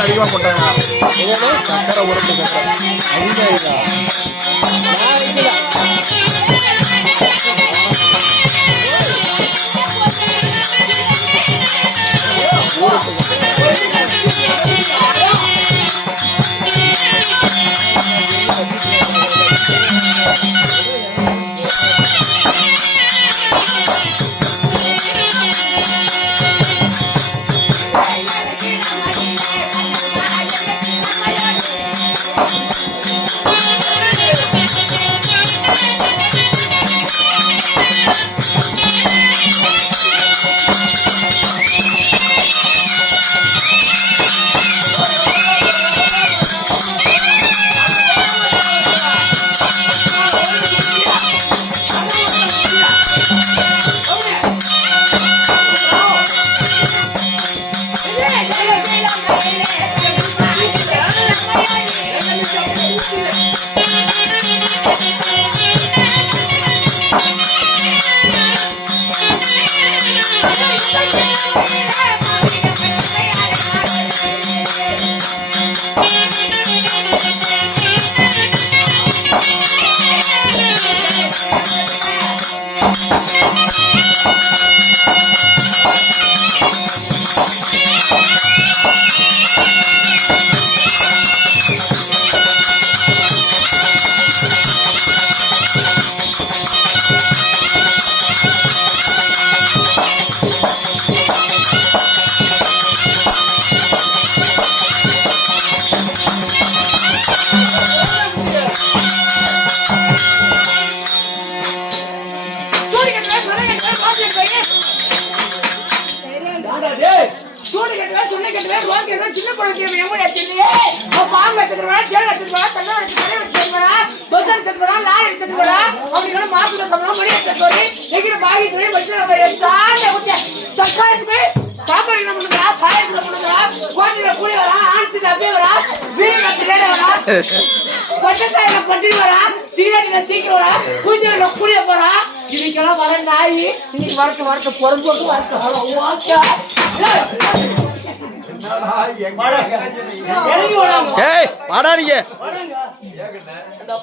அதிகமா போட்டாங்க சக்கரை உடம்பு சக்கரை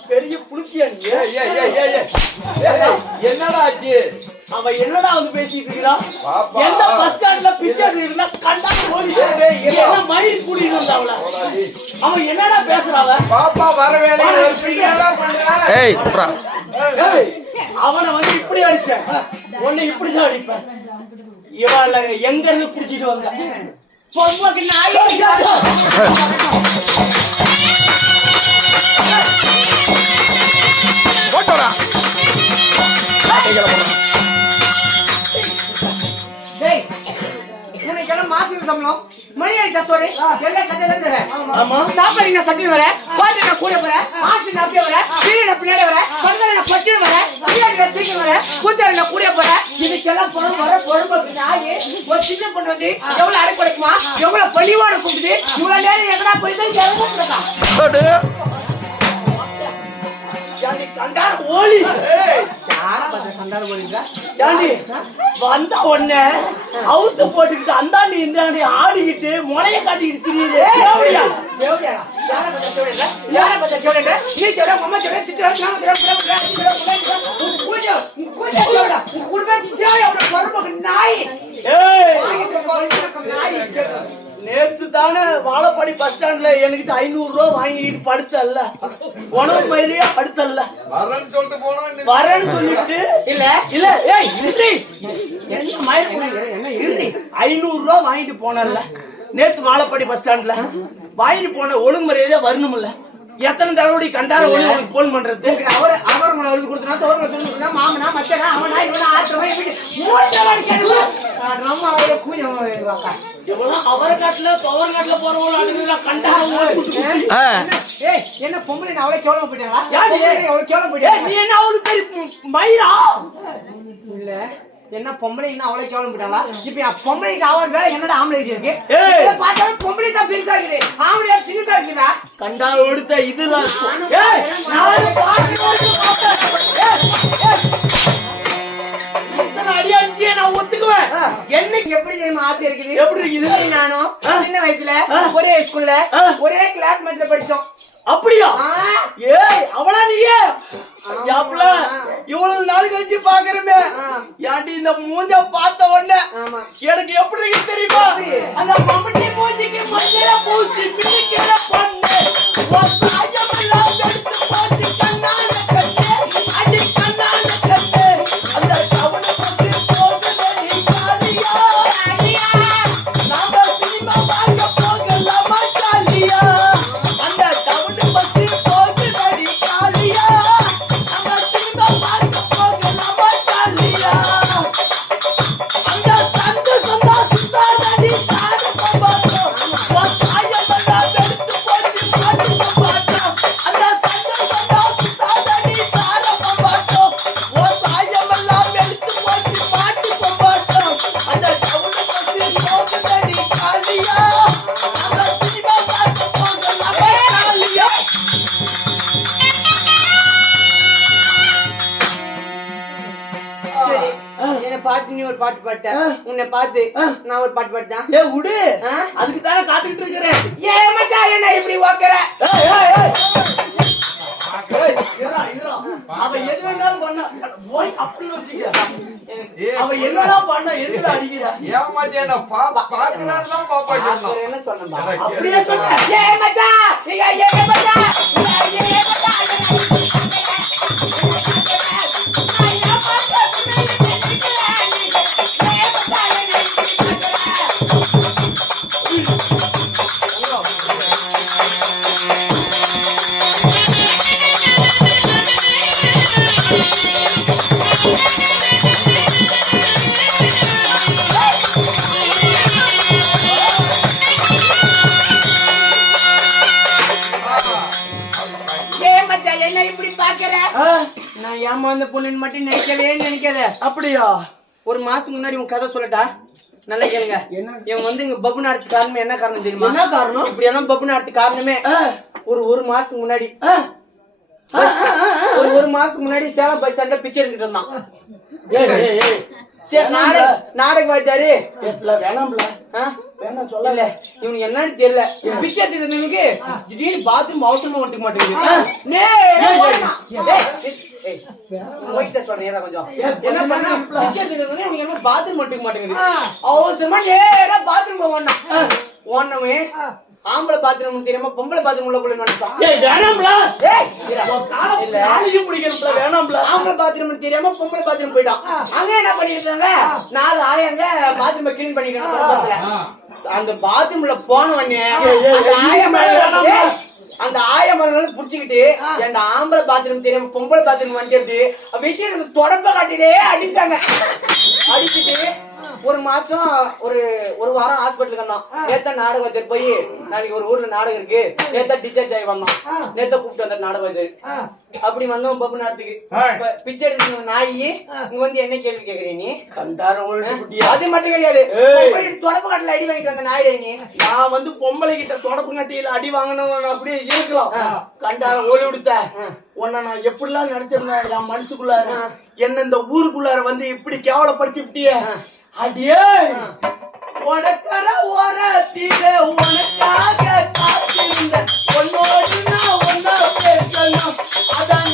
பெரிய புளுக்கியா என்னடா ஆச்சு? அவன் என்னடா வந்து பேசிட்டு இருக்கிறான்? எந்த பஸ் ஸ்டாண்ட்ல பிச்சை இருந்தா கண்டா ஓடி என்ன மணி கூட்டிட்டு வந்தா அவன் என்னடா பேசுறான்? பாப்பா வர வேலையில அவனை வந்து இப்படி அடிச்சேன், உன்னை இப்படிதான் அடிப்பேன். இவன் எங்க இருந்து புடிச்சிட்டு வந்த பொம்மைக்கு நாய் போட்டோடா. மாசம் சம்பளம் மணி ஆயிட்டா சோறு எல்லாம் கட்டல தரேன். ஆமா சாப்பாடு நான் சட்டி வரேன், பாட்டு நான் கூட வரேன், ஆட்டு நான் அப்படியே வரேன், சீரியல் நான் பின்னாடி வரேன், படுதலை நான் பட்டினு வரேன், சீரியல் நான் தூக்கி வரேன், கூத்தாடி நான் கூட போறேன். இதுக்கெல்லாம் பொருள் வர பொறுப்பு நாயே ஒரு சின்ன பொண்ணு வந்து எவ்வளவு அடை கொடுக்குமா, எவ்வளவு பழிவாட கூப்பிடுது, இவ்வளவு நேரம் எங்கடா போயிட்டு இறங்கிருக்கா கண்டார ஓலி யார பார்த்த கண்டார ஓலிங்க வந்த உடனே அவுத்து போட்டுக்கிட்டு அந்தாண்டி இந்தாண்டி ஆடிக்கிட்டு முனைய காட்டிக்கிட்டு திரியுது. நேத்து தானே வாழப்பாடி பஸ் ஸ்டாண்ட்ல என்கிட்ட 500 ரூபா வாங்கிட்டு படுத்தல்ல, உணவு மாதிரியா படுத்தல்ல, வரேன்னு சொல்லிட்டு இல்ல இல்ல ஏய் என்ன மயிர் என்ன 500 ரூபா வாங்கிட்டு போனல்ல நேத்து வாழப்பாடி பஸ் ஸ்டாண்ட்ல வாங்கிட்டு போன ஒழுங்குமுறையா வரணும்ல. எத்தனை தடவை கண்டார ஒழுங்கு போன் பண்றது? அவர் அவருக்கு கொடுத்தா தோறு சொல்லி மாமனா மச்சனா அவனா இவனா ஆத்திரமா நம்ம அவரை கூஞ்ச அவரை காட்டுல பவர் காட்டுல போறவங்க அடுக்கல கண்டார என்ன பொம்பளை அவளை கேவலமா போயிட்டாங்களா? அவளை கேவலம் போயிட்டா நீ என்ன அவளுக்கு பெரிய மயிரா இல்ல என்ன பொம்பளை அவளை கேவலம் போயிட்டாங்களா? இப்ப பொம்பளைக்கு ஆவாது வேலை என்னடா ஆம்பளை இருக்கு பார்த்தாலும் பொம்பளை தான் பெருசா இருக்குது, ஆம்பளை சின்னதா இருக்குதா? கண்டார ஓடுத்த இதுதான் அடியாச்சியே நான் ஒத்துக்குவேன். என்னைக்கு எப்படி ஆசை இருக்குது? எப்படி இருக்குது? நானும் சின்ன வயசுல ஒரே ஸ்கூல்ல ஒரே கிளாஸ்மேட்ல படிச்சோம். அப்படியா? ஏய் அவளா நீயே இவ்வளவு நாள் கழிச்சு பாக்குறமே யாண்டி இந்த மூஞ்ச பார்த்த உடனே எனக்கு எப்படி இருக்கு தெரியுமா? அந்த மம்மட்டி மூஞ்சிக்கு மஞ்சள பூசி மினுக்கிற பொண்ணு சாயம் எல்லாம் எடுத்து போச்சு கண்ணான கட்டு அடி கண்ணான கட்டு அந்த கவன பத்தி போகுதடி காலியா நாம சினிமா பார்க்க போகலாமா காலியா அந்த கவன பத்தி போகுதடி காலியா நம்ம சினிமா பார்க்க போகலாமா காலியா அந்த சந்து சந்தா சுத்தாதடி சாரு பாத்தோம் சாயம் எல்லாம் எடுத்து போச்சு பாரு பாத்தோம் அந்த சந்து சந்தா சுத்தாதடி சாரு பாத்தோம் சாயம் எல்லாம் எடுத்து போச்சு பாட்டு பாத்தோம் அந்த டவுன் பத்தி போகுதடி காலியா நம்ம சினிமா பார்க்க போகலாமா காலியா என்ன பார்த்து நீ ஒரு பாட்டு பாட்ட, உன்னை பார்த்து நான் ஒரு பாட்டு பாட்டேன். ஏ உடு அதுக்கு தானே காத்துக்கிட்டு இருக்கிறேன். ஏன் மச்சான் என்ன இப்படி ஓக்கற? அவ எது வேணாலும் பண்ண போய் அப்படின்னு வச்சுக்க. அவ என்னதான் பண்ண எதுல அடிக்கிற? என்ன சொன்னா அப்படியே சொன்ன. ஏன் மச்சான் ஏன் மச்சான் என்ன இப்படி பாக்குற? நான் ஏமாந்த பொண்ணுன்னு மட்டும் நினைக்காத. அப்படியா? ஒரு மாசத்துக்கு முன்னாடி உன் கதை சொல்லட்டா? நல்லா கேளுங்க. இவன் வந்து இங்க பப்பு நடத்து காரணமே என்ன காரணம் தெரியுமா? என்ன காரணம்? இப்படி எல்லாம் பப்பு நடத்து காரணமே ஒரு மாசத்துக்கு முன்னாடி ஒரு மாசத்துக்கு முன்னாடி சேலம் பஸ் ஸ்டாண்ட்ல பிச்சை எடுத்துட்டு இருந்தான். சரி நாடக வாய்த்தாரு வேணாம்ல வேணாம் சொல்லல. இவனுக்கு என்னன்னு தெரியல, பிச்சை எடுத்துட்டு இருந்தவனுக்கு திடீர்னு பாத்ரூம் அவசரமா ஒட்டுக்க மாட்டேங்குது. சொல்றேன் கொஞ்சம் என்ன பண்ண பிச்சை எடுத்துட்டு இருந்தவனே என்ன பாத்ரூம் ஒட்டுக்க மாட்டேங்குது. அவசரமா நேரா பாத்ரூம் ஓடனே ஆம்பளை பாத்ரூம் தெரியாம பொம்பளை பாத்ரூம் உள்ளக்குள்ள நினைப்பான். ஏய் வேணாம்ல. ஏய் இல்ல காலையும் பிடிக்கணும்ல வேணாம்ல. ஆம்பளை பாத்ரூம் தெரியாம பொம்பளை பாத்ரூம் போயிட்டான். அங்க என்ன பண்ணிருக்காங்க? 4 ஆயங்க பாத்ரூம் கிளீன் பண்ணிக்கணும். அந்த பாத்ரூம்ல போன உடனே அந்த ஆயமரங்களை புடிச்சுக்கிட்டு என் ஆம்பளை பாத்ரூம் தெரியாம பொம்பளை பாத்ரூம் வந்துட்டு விஜய் தொடப்ப காட்டிலே அடிச்சாங்க. அடிச்சுட்டு ஒரு மாசம் ஒரு வாரம் ஹாஸ்பிட்டலுக்கு வந்தோம். நேத்த நாடகம் வந்துட்டு போய் நாளைக்கு ஒரு ஊர்ல நாடகம் இருக்கு, நேத்த டிஸ்சார்ஜ் ஆகி வந்தோம். நேத்த கூப்பிட்டு வந்த நாடகம் இது அப்படி வந்தோம். பப்பு நேரத்துக்கு பிச்சை எடுத்து நாய் இங்க வந்து என்ன கேள்வி கேக்குறீ நீ? அது மட்டும் கிடையாது, தொடப்பு கட்டில அடி வாங்கிட்டு வந்த நாயிடே நீ. நான் வந்து பொம்பளை கிட்ட தொடப்பு கட்டியில அடி வாங்கணும் அப்படியே இருக்கலாம். கண்டார ஓடி விடுத்த உன்னை நான் எப்படிலாம் நினைச்சிருந்தேன் என் மனசுக்குள்ளார. என்ன இந்த ஊருக்குள்ளார வந்து இப்படி கேவலப்படுத்தி விட்டிய அடியே. உனக்கர ஓரத்தில உனக்காக காத்திருந்த உன்னோடு நான் ஒன்னா பேசணும். அதான்